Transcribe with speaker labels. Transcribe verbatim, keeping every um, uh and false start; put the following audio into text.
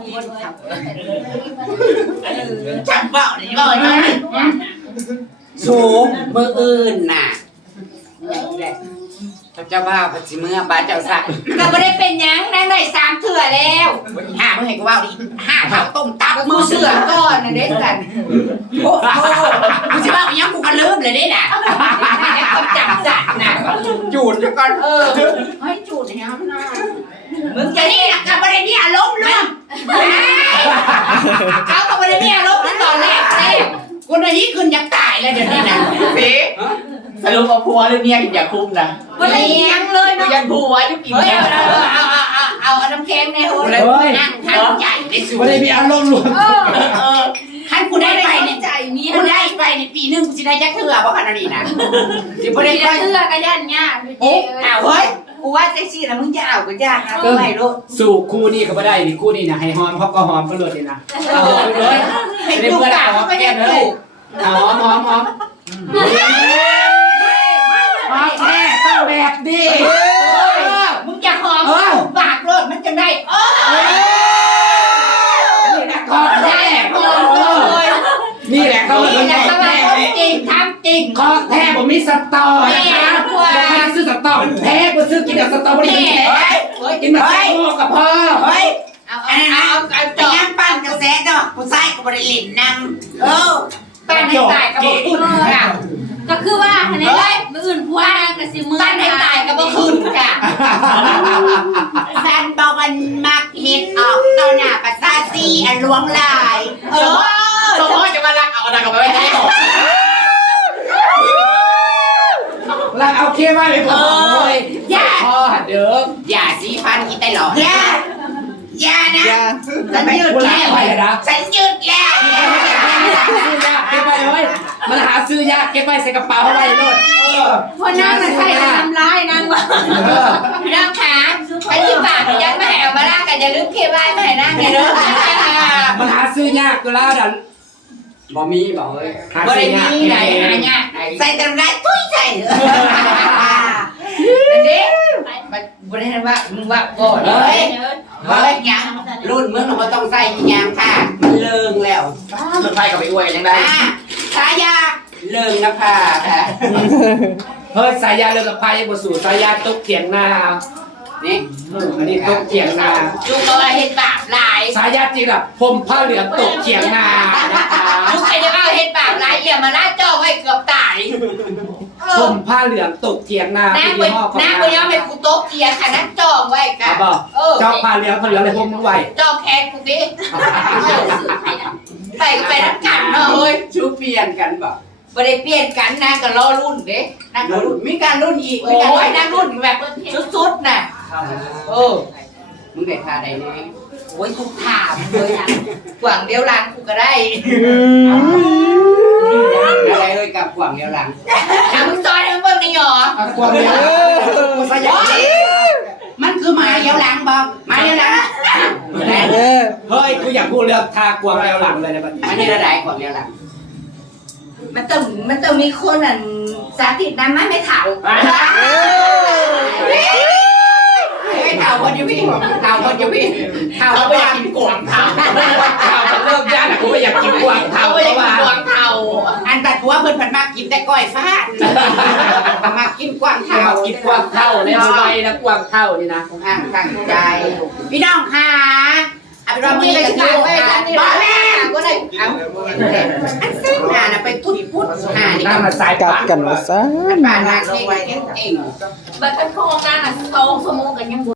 Speaker 1: คนขับ
Speaker 2: จำเบ้าหรือเบ้าเนาะสูงมืออื่นน่ะพระเจ้าบ้าพระจิเมื่อบาเจ้าสักก็ไม่ได้เป็นยังนั่งได้สามเถื่อแล้วห้าเมื่อไหร่ก็ว่าดิห้าเท้าต้มตับมือเสือก้อนนะเด็กกันโอ้โหกูจะบ้าอย่างกูก็ลืมเลยเด้น่ะคนจับจัดน่ะจูดก่อนเออให้จูดเนี่ยนะมึงจะนี่นะกับประเด็นนี้อารมณ์เลยเขากับประเด็นนี้อารมณ์ตอนแรกเลยคนนี้ขึ้นอยากตายเลยเดี๋ยวนี้นะสิสรุปเอาผัวหรือเมียกินยาคุมนะไม่ได้ยังเลยเนาะยังผัวจะกินยาเอาเอาเอาเอาเอาน้ำแข็งในหัวเลยนั่งทานใจในสวน
Speaker 3: ไม่ได้มีอารมณ์หรอก
Speaker 2: เออเออให้กูได้ไปในใจเมียกูได้ไปในปีนึงกูจะได้จักเถื่อเพราะขนาดนี้นะจะไม่ได้ไปเถื่อกันยันเนี่ยโอ้เอาเฮ้ยกูว่าเซ็กซี่แล้วมึงจะเอากูยากนะไม่รู้
Speaker 3: สู่คู่นี้ก็ไม่ได้ดิคู่นี้นะให้หอมเขาก็หอมก็เลยนะเอาเลย
Speaker 2: ให้ดูปากเขาไม่ได้ดู
Speaker 3: หอมหอมหอมหอมแท้ต้องแบบดี
Speaker 2: มึงจะหอมปากรถมันจะได้เออ
Speaker 3: นี่แหละของแท้นี่แหละเขาเป็นของแท้
Speaker 2: จริงทำจริง
Speaker 3: ของแท้ผมมีสตอนะครับใครซื้อสตอมันแพ้กูซื้อกินแบบสตอมันแพ้กินแบบแตงโมกับพ่อ
Speaker 2: เฮ้ยเอาเอาเอาเอาจอดปั้นกระแสเนาะกูใส่กับบริลินนำเออปั้นให้ตายกับบ่ขึ้นค่ะ
Speaker 1: ก็คือว่าอันนี้เลยมืออื่นพัวนางกับสิมือ
Speaker 2: ปั้นให้ตายกับบ่ขึ้นค่ะแฟนบอกมันมักเห็ดออกต่อหน้าประสาซีอันล้วงลายเออสมมติจะมาลักเอาอะไรกับไปไว้ให้
Speaker 3: แล้วเอาเคี้ยวมาเลยผมเลย
Speaker 2: อย่า
Speaker 3: พ่อเดิม
Speaker 2: อย่าสีฟันกินได้หรออย่าอย่านะฉันยืดแล้วฉันยืดแล้ว
Speaker 3: ซื้อยากเก็บไปเลยมันหาซื้อยากเก็บไปใส่กระเป๋าไว้โลด
Speaker 1: พอนางใส่ทำร้ายนางว่า
Speaker 2: พี่น้องขาไปที่ปากยังไม่ให้เอามาล่ากันอย่าลืมเก็บไว้ไม่ให้นั่งไงเด้อ
Speaker 3: มันหาซื้อยากก็แล้วดันบ่มีบ่เอ้ย
Speaker 2: หาซื้อยากไหนหายากใส่เต็มได้ตุ้ยใส่อันนี้มันบริเวณว่ามึงว่าโก้เลยเฮ้ยยังรุ่นมึงเราต้องใส่ยังค่ะมันเลิงแล้วสุดท้ายก็ไปอวยยังไงสายาเลิงนะค่ะ
Speaker 3: เฮ้ยสายาเลิงกับพายบสู่สายาตกเถียงนา
Speaker 2: นี่
Speaker 3: อันนี้ตกเถียงนา
Speaker 2: ลูกก็เห็นบาปลาย
Speaker 3: สายาจริงอ่ะผมผ้าเหลืองตกเถียงนา
Speaker 2: ลูกใครจะเอาเห็นบาปลายอย่ามาล่าจ้องไว้เกือบตาย
Speaker 3: ผมผ้าเหลืองตกเถียงนา
Speaker 2: น้าไปน้าไปย้อมเป็นกูตกเถียงค่ะนั่นจ้องไว้กัน
Speaker 3: จ้องผ้าเหลืองผ้าเหลืองเลยผมไว้
Speaker 2: จ้องแขนกูดิไปก็ไปนักกันเนาะเฮ้ยชูเปลี่ยนกันบ่ไม่ได้เปลี่ยนกันนะก็รอรุ่นเด้นั่งรุ่นมีการรุ่นอีกมีการไว้นั่งรุ่นแบบสุดๆน่ะเออมึงได้ท่าใดเนี่ยโอ้ยกูถามเลยอ่ะกว่างเดียวหลังกูก็ได้อะไรเลยกับกว่างเดียวหลังอ่ะมึงซอยให้มึงเบิ่งได้หร
Speaker 3: กว่างเดียว
Speaker 2: กูสยองมันคือหมาเดียวหลังบอกหมาเดียวหลัง
Speaker 3: เฮ้ยกูอยากพูดเรื่องทากวางเดียวหลังเลยในบัดนี้
Speaker 2: อันนี้ระดับกว่างเดียวหลังมันต้องมันต้องมีคนอ่ะสาธิตนะไม่ไม่เถ่าไม่เถ่าคนอยู่พี่เถ่าคนอยู่พี่เถ่าไม่อยากกินกวางเถ่า
Speaker 3: เถ่าเริ่มยากนะกูไม่อยากกินกวางเถ่า
Speaker 2: ไม่อยากกินกวางเถ่าอันตัดหัวเพิ่นผันมากินแต่ก้อยฟาดมากินกวางเถ่า
Speaker 3: กินกวางเถ่าในหัวใจนะกวางเถ่านี่นะ
Speaker 2: อ่างตั้งใจพี่น้องค่ะเอาเป็นว่ามีอะไรจะไปบ้าแม่ก็ได้เอาอันซึ่งหานะไปพุดพุดหานี่ก็
Speaker 3: มาสายกัด
Speaker 4: กันว่าซะ
Speaker 2: บ้านนางเก่งเก่ง
Speaker 1: บัดเป็นโครงการอ่ะโตสมองกันยัง